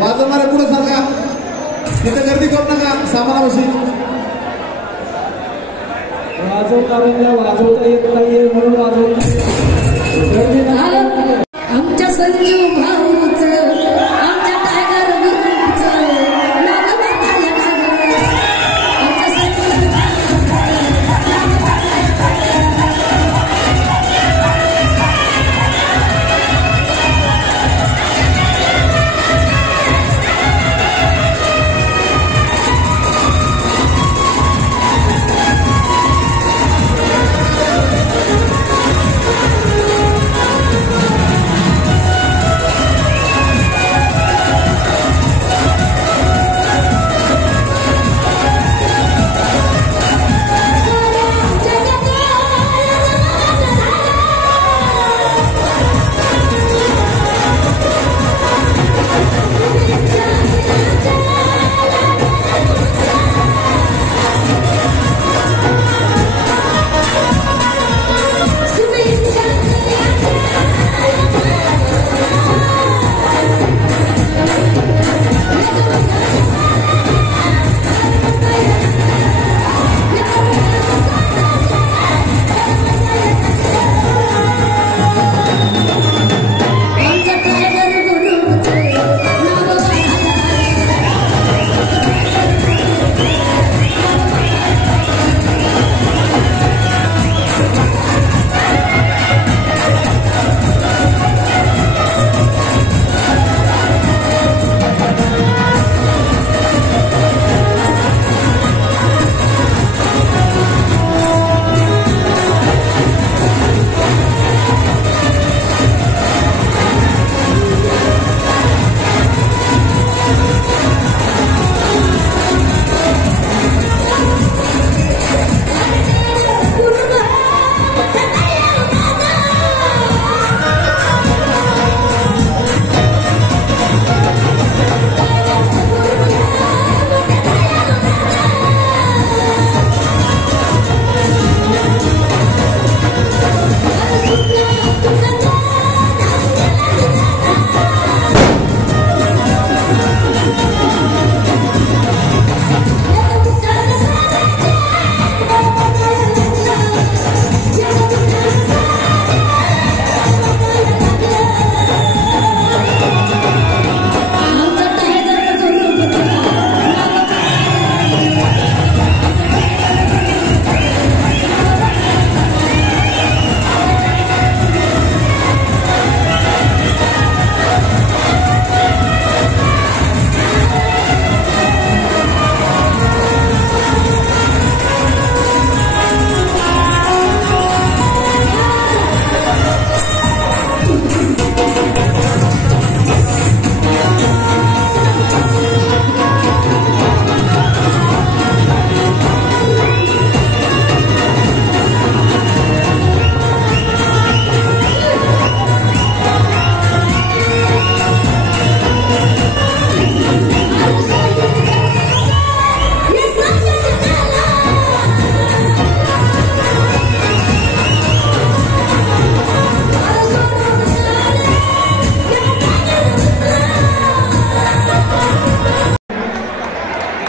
वाजवणारे पुढे सारखा तिथे गर्दी करू नका सामानापाशी वाजवणाऱ्यांना वाजवता येत नाहीये म्हणून वाजवत आमच्या संजीव भाऊच आमच्या टायगर गुरुच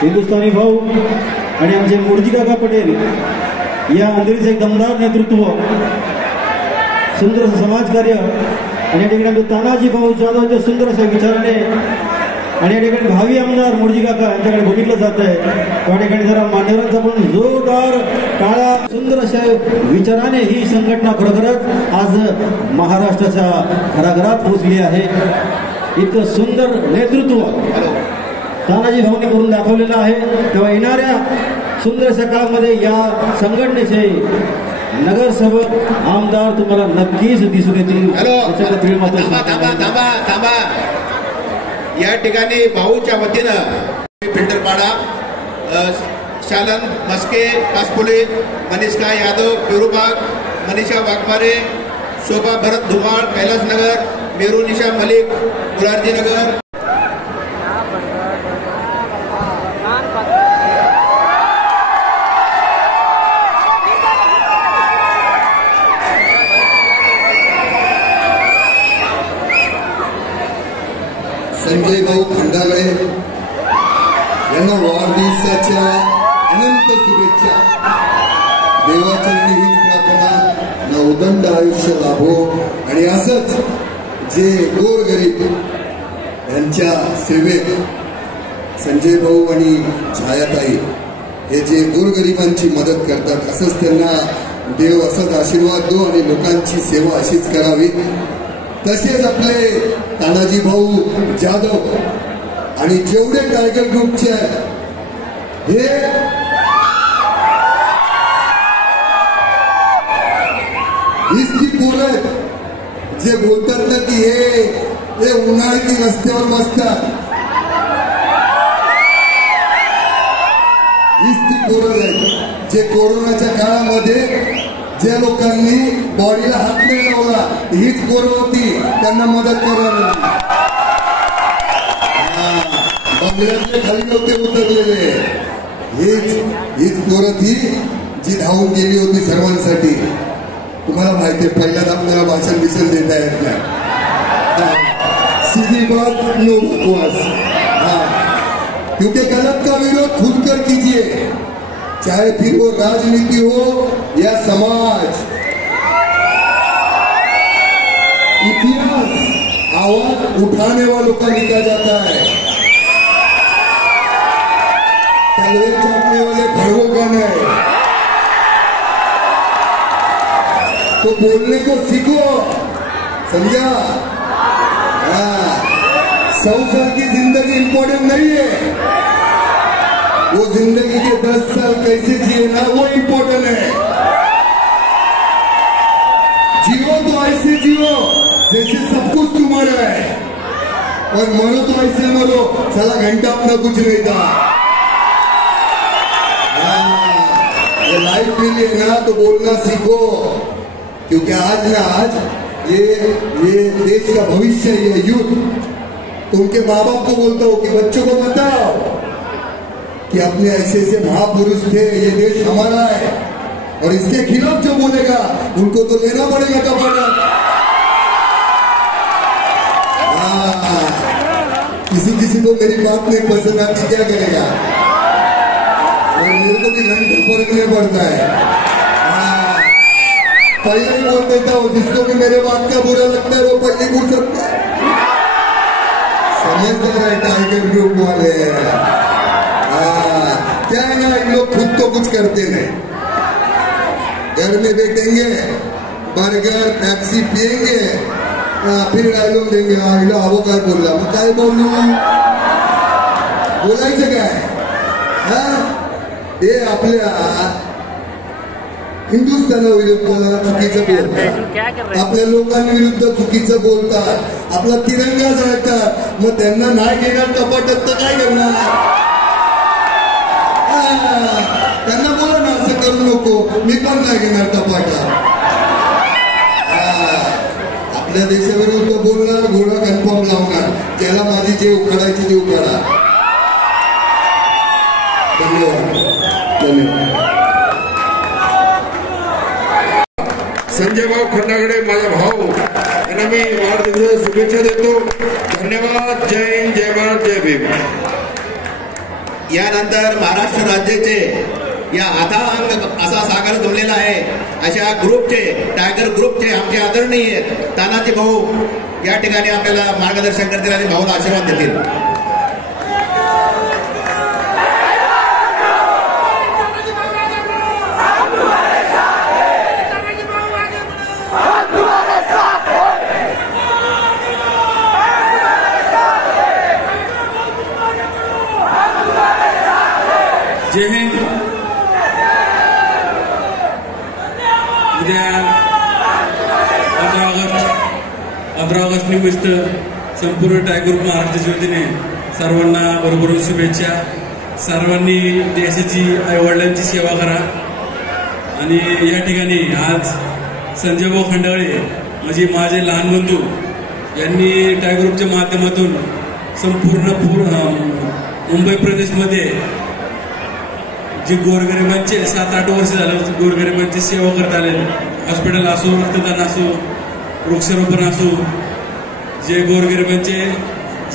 हिंदुस्थानी भाऊ आणि आमचे मोडजी काका पटेल या अंधेरीचे एक दमदार नेतृत्व, सुंदर समाजकार्य आणि या ठिकाणी आमचे तानाजी भाऊ जाधवच्या सुंदर अशा विचाराने आणि या ठिकाणी भावी आमदार मुरजी काका यांच्याकडे बघितलं जात आहे. त्या ठिकाणी जरा मान्यवरांचा पण जोरदार टाळ्या. सुंदर अशा विचाराने ही संघटना खरोखरच आज महाराष्ट्राच्या घराघरात पोहोचली आहे. इतकं सुंदर नेतृत्व तानाजी भाऊंनी करून दाखवलेलं आहे. तेव्हा येणाऱ्या सुंदरशा काळामध्ये या संघटनेचे नगरसेवक आमदार तुम्हाला नक्कीच दिसून येतील. थांबा. या ठिकाणी भाऊच्या वतीनं फिल्टरपाडा, शालन मस्के, पासपोले, मनीषा यादव, पेरूबाग, मनीषा वाघमारे, शोभा भरत धुमाळ, कैलासनगर, मेरू निशा मलिक, मुरारजी नगर. संजय भाऊ खंडागळे यांना वाढदिवसाच्या अनंत शुभेच्छा. देवाचरणी हीच प्रार्थना, ना उदंड आयुष्य लाभो आणि असंच जे गोरगरीब यांच्या सेवेत संजय भाऊ आणि छायाताई हे जे गोरगरिबांची मदत करतात, असंच त्यांना देव असाच आशीर्वाद दो आणि लोकांची सेवा अशीच करावी. तसेच आपले तानाजी भाऊ जाधव आणि जेवढे टायगर ग्रुपचे आहेत हे हीच ती पोरं आहेत जे बोलतात ना की हे उन्हाळ्याची रस्त्यावर बसतात. हीच ती पोरं आहेत जे कोरोनाच्या काळामध्ये ज्या लोकांनी बॉडीला हात नाही लावला, हीच पोरं होती त्यांना मदत करावी. बंगल्यातले खाली नव्हते उतरलेले, हीच पोरं ती जी धावून गेली होती सर्वांसाठी. तुम्हाला माहिती आहे, पहिल्यांदा आपल्याला भाषण देता येत नाही. सीधी बात नो बकवास. क्योंकि गलत का विरोध खुद कर कीजिए, चाहे फिर वो राजनीति हो या समाज. इतिहास आवाज उठाने वालों का लिखा जाता है, तलवे चाटने वाले भड़वों का नहीं. तो बोलने को सीखो, समझा? 100 साल की जिंदगी इंपॉर्टेंट नहीं है, वो जिंदगी के 10 साल कैसे जिए ना वो इम्पोर्टेंट है. जियो तो ऐसे जियो जैसे सब कुछ तुम्हारा है, और मरो तो ऐसे मरो साला घंटा अपना कुछ नहीं था. ये लाइफ मिली है ना तो बोलना सीखो, क्योंकि आज ना आज ये देश का भविष्य, ये यूथ. तो उनके माँ बाप को बोलता हूँ कि बच्चों को बताओ कि अपने ऐसे ऐसे महापुरुष थे, ये देश हमारा है, और इसके खिलाफ जो बोलेगा उनको तो लेना पड़ेगा टमाटर. किसी को मेरी बात नहीं पसंद आती, क्या करेगा? और मेरे को भी घंटे फर्क नहीं पड़ता है. पहले ही बोल देता हूँ, जिसको भी मेरे बात का बुरा लगता है वो पहले पूछ सकता है. समझदार है टाइगर ग्रुप वाले. क्या है ना, इन लोग खुद तो कुछ करते नहीं, घर में बैठेंगे, बर्गर पेप्सी पिएंगे, फिर डायलॉग देंगे, आवो काय बोलला, मग काय बोलू, बोलायचं काय. हे आपल्या हिंदुस्थानाविरुद्ध चुकीचं बोलतात, आपल्या लोकांविरुद्ध चुकीचं बोलतात, आपला तिरंगा जाळतात. मग त्यांना नाही घेणार कपाटात तर काय करणार? त्यांना बोला ना असं करू नको, मी पण नाही घेणार कपाटात. आपल्या देशाविरुद्ध बोलणार, घोडा कन्फर्म लावणार, त्याला माझी जीव उखाडायची जीव उखाडा. धन्यवाद. संजय भाऊ खंडागळे माझा भाऊ यांना मी वाढदिवसाच्या शुभेच्छा देतो. धन्यवाद. जय हिंद, जय भारत, जय भीम. यानंतर महाराष्ट्र राज्याचे या अथांग असा सागर जमलेला आहे अशा ग्रुपचे, टायगर ग्रुपचे आमचे आदरणीय तानाजी भाऊ या ठिकाणी आपल्याला मार्गदर्शन करतील आणि भाऊला आशीर्वाद देतील. निमित्त संपूर्ण टायगर ग्रुप महाराष्ट्राच्या वतीने सर्वांना भरभरून शुभेच्छा. सर्वांनी देशाची आईवडिलांची सेवा करा. आणि या ठिकाणी आज संजय भाऊ खंडागळे म्हणजे माझे लहान बंधू यांनी टायगर ग्रुपच्या माध्यमातून संपूर्ण मुंबई प्रदेशमध्ये जे गोरगरिबांचे 7-8 वर्ष झालं गोरगरिबांची सेवा करत आले. हॉस्पिटल असो, रक्तदान असो, वृक्षारोपण असो, जे गोरगरिबांचे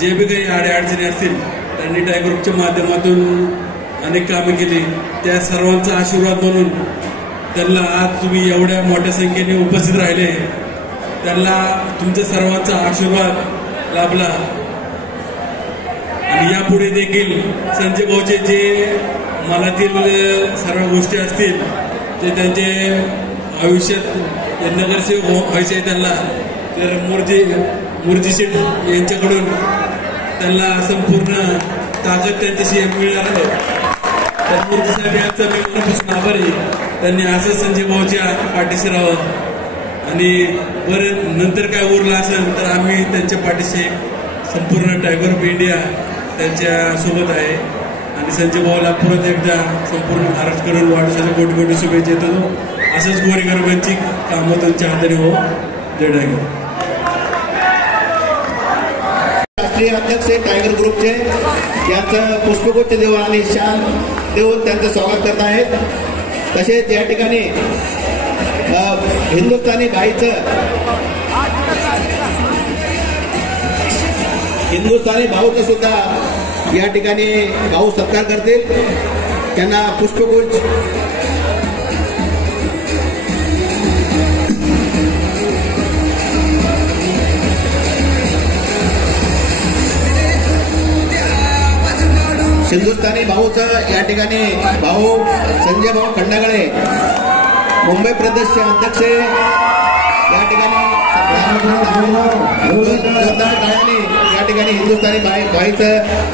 जे बी काही अडचणी असतील त्यांनी टायगर ग्रुपच्या माध्यमातून अनेक कामे केली. त्या सर्वांचा आशीर्वाद म्हणून त्यांना आज तुम्ही एवढ्या मोठ्या संख्येने उपस्थित राहिले, त्यांना तुमच्या सर्वांचा आशीर्वाद लाभला. आणि यापुढे देखील संजय भाऊचे जे मनातील सर्व गोष्टी असतील ते त्यांचे आयुष्यात नगरसेवक व्हायचे त्यांना, तर मुर्जी शेठ यांच्याकडून त्यांना संपूर्ण ताकद त्यांच्याशी मिळणार आहे. तर मुर्जी साहेब यांचा मी मनापासून आभारी. त्यांनी असंच संजय भाऊच्या पाठीशी राहावं. आणि परत नंतर काय उरलं असेल तर आम्ही त्यांच्या पाठीशी संपूर्ण टायगर ऑफ इंडिया त्यांच्या सोबत आहे. आणि संजय भाऊला परत एकदा संपूर्ण महाराष्ट्राकडून वाढदिवसाच्या कोटी कोटी शुभेच्छा देतो. असंच गोरगरिबांची कामं त्यांच्या हाताने हो. जय टायगर. राष्ट्रीय अध्यक्ष टायगर ग्रुपचे यांचं पुष्पगुच्छ देऊन आणि शाल देऊन त्यांचं स्वागत करत आहेत. तसेच या ठिकाणी हिंदुस्थानी भाऊचं सुद्धा या ठिकाणी भाऊ सत्कार करतील. त्यांना पुष्पगुच्छ हिंदुस्थानी भाऊचं या ठिकाणी भाऊ संजय भाऊ खंडागळे मुंबई प्रदेशचे अध्यक्ष या ठिकाणी या ठिकाणी हिंदुस्थानी भाईचं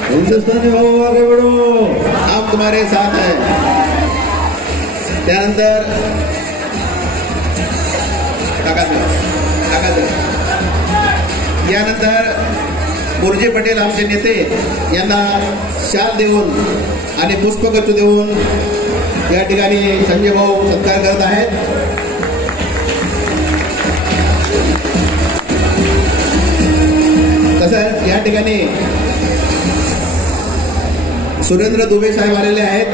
हिंदुस्थानी भाऊ आगे बढ़ो, हम तुम्हारे साथ है. त्यानंतर यानंतर मुर्जी पटेल आमचे नेते यांना शाल देऊन आणि पुष्पगुच्छ देऊन या ठिकाणी संजय भाऊ सत्कार करत आहेत. तसंच या ठिकाणी सुरेंद्र दुबे साहेब आलेले आहेत.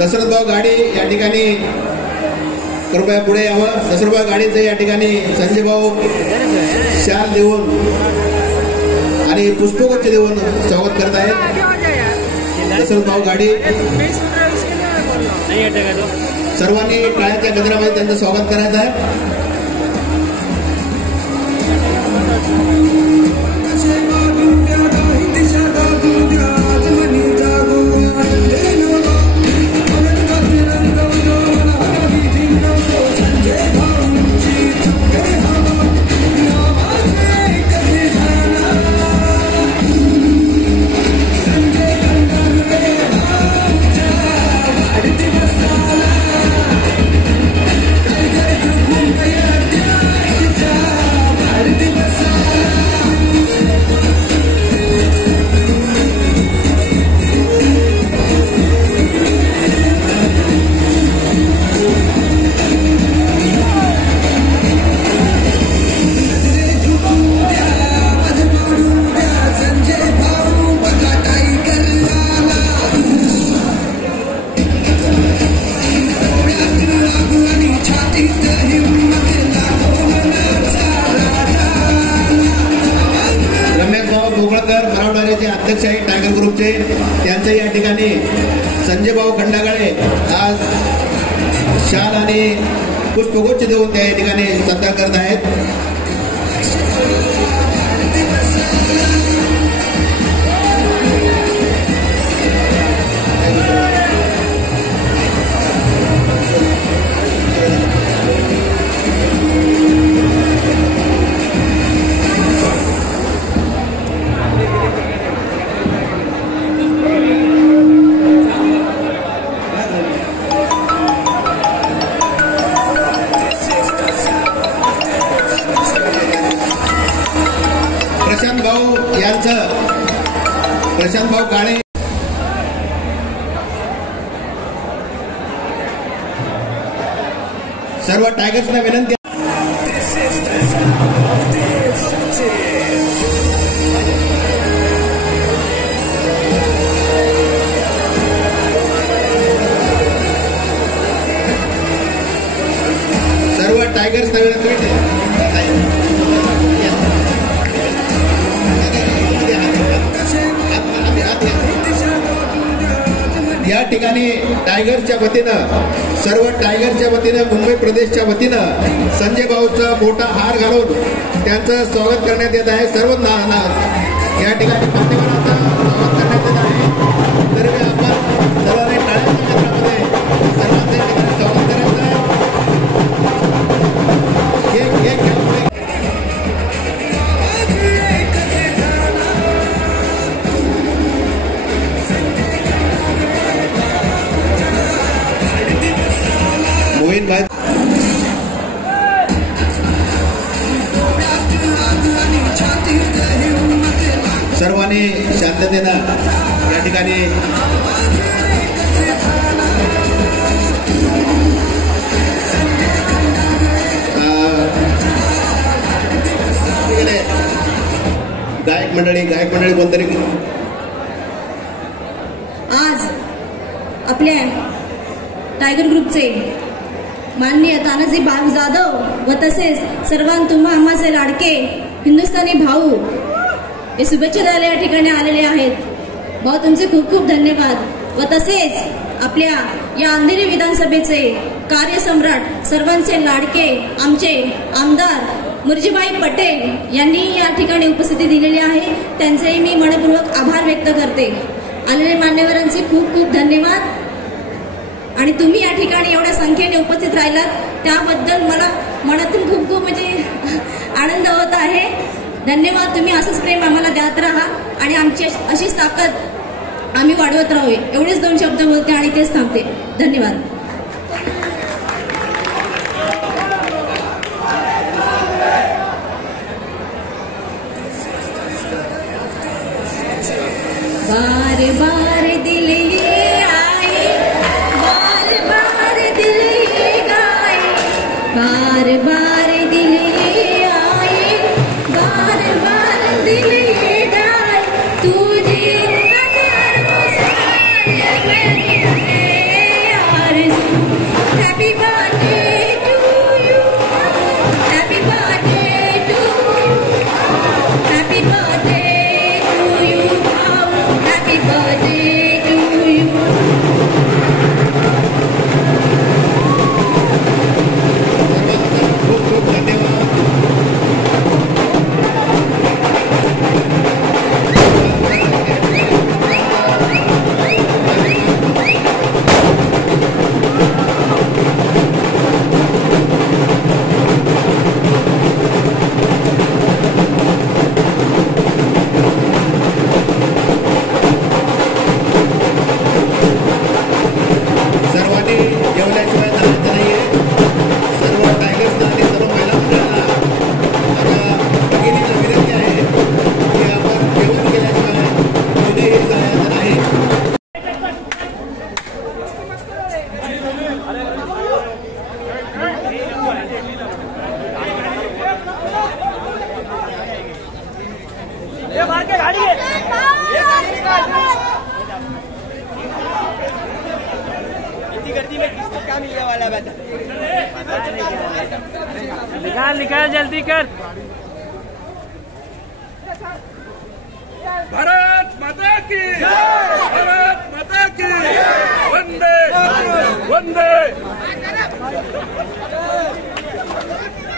दशरथभाऊ गाडी या ठिकाणी कृपया पुढे यावं. दशरथभाऊ गाडीचं या ठिकाणी संजय भाऊ शाल देऊन आणि पुष्पगुच्छ देऊन स्वागत करत आहेत. दशरथभाऊ गाडी सर्वांनी टाळ्याच्या गजरामध्ये त्यांचं स्वागत करायचं आहे. अध्यक्ष आहेत टायगर ग्रुपचे त्यांचे या ठिकाणी संजय भाऊ खंडागळे आज शाल आणि पुष्पगुच्छ देऊन त्या ठिकाणी सत्कार करत आहेत. प्रशांत भाऊ काळे, सर्व टायगर्सना विनंती. सर्व टायगर्सना विनंती. या ठिकाणी टायगर्सच्या वतीनं, सर्व टायगर्सच्या वतीनं, मुंबई प्रदेशच्या वतीनं संजय भाऊचा मोठा हार घालून त्यांचं स्वागत करण्यात येत आहे. सर्व या ठिकाणी मान्यवरांचं स्वागत करण्यात येत आहे. तर आपण सर्वांनी टाळ्यांच्या केंद्रामध्ये सर्वांचं या ठिकाणी स्वागत करायचं आहे. मोहित भाई सर्वांनी शांततेनं या ठिकाणी गायक मंडळी कोणतरी आज आपल्या टायगर ग्रुपचे माननीय तानाजी बाग जाधव व तसेच सर्वांतुम्हा आम्हाचे लाडके हिंदुस्थानी भाऊ हे शुभेच्छा द्यायला या ठिकाणी आलेले आहेत. भाऊ तुमचे खूप खूप धन्यवाद. व तसेच आपल्या या अंधेरी विधानसभेचे कार्यसम्राट सर्वांचे लाडके आमचे आमदार मुर्जीबाई पटेल यांनी या ठिकाणी उपस्थिती दिलेली आहे. त्यांचेही मी मनपूर्वक आभार व्यक्त करते. आलेल्या मान्यवरांचे खूप खूप धन्यवाद. आणि तुम्ही या ठिकाणी एवढ्या संख्येने उपस्थित राहिलात त्याबद्दल मला मनातून खूप खूप आनंद होत आहे. धन्यवाद. तुम्ही असंच प्रेम आम्हाला देत राहा आणि आमची अशीच ताकद आम्ही वाढवत राहू. एवढेच 2 शब्द बोलते आणि तेच थांबते. धन्यवाद. बार बार दिल ये आए, बार बार दिल ये गाए, बार बार दिल ये आए, बार बार दिल ये गाए, तुझे हजारों साल मैंने आरज़ू. Happy birthday to you, happy birthday to you, happy birthday to you, happy birthday to you. खूप खूप धन्यवाद. सर्वांनी जेवल्याशिवाय जायचं नाहीये. सर्व टायगर्सना आणि सर्व महिला मंडळांना माझ्या भगिनीला विनंती आहे की आपण जेवण केल्याशिवाय कुठेही जायचं नाही. निकाल जल्दी कर. भारत माता की, भारत माता की, वंदे वंदे.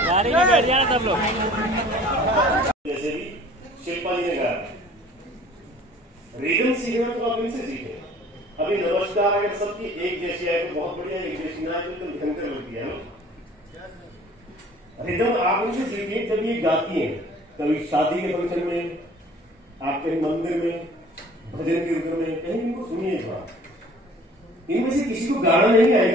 गाड़ी में बैठ जाना सब लोग. जैसे भी शिल्पा जी ने कहा रिदम सीखना तो आप इनसे सीखे. अभी नमस्कार अगर सबकी एक जैसी आए तो बहुत बढ़िया, एक जैसी ना आए तो भयंकर लगती है ना. रिदम आप उनसे सीखिए जब ये गाती हैं, कभी शादी के फंक्शन में, आपके मंदिर में, भजन कीर्तन में, कहीं इनको सुनिए. इनमें से किसी को गाना नहीं आएगा.